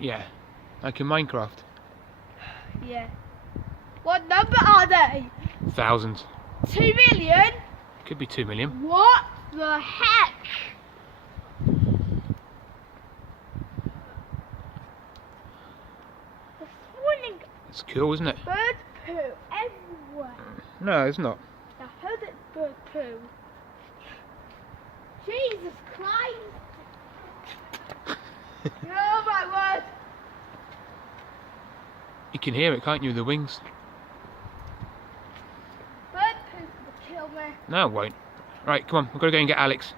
Yeah, like in Minecraft. Yeah. What number are they? Thousands. 2 million? Could be 2 million. What the heck? They're spawning It's cool, isn't it? bird poo everywhere. No, it's not. I heard it's bird poo. Jesus Christ! Oh my word! You can hear it, can't you, the wings? Bird poo will kill me. No, it won't. Right, come on, we've got to go and get Alex.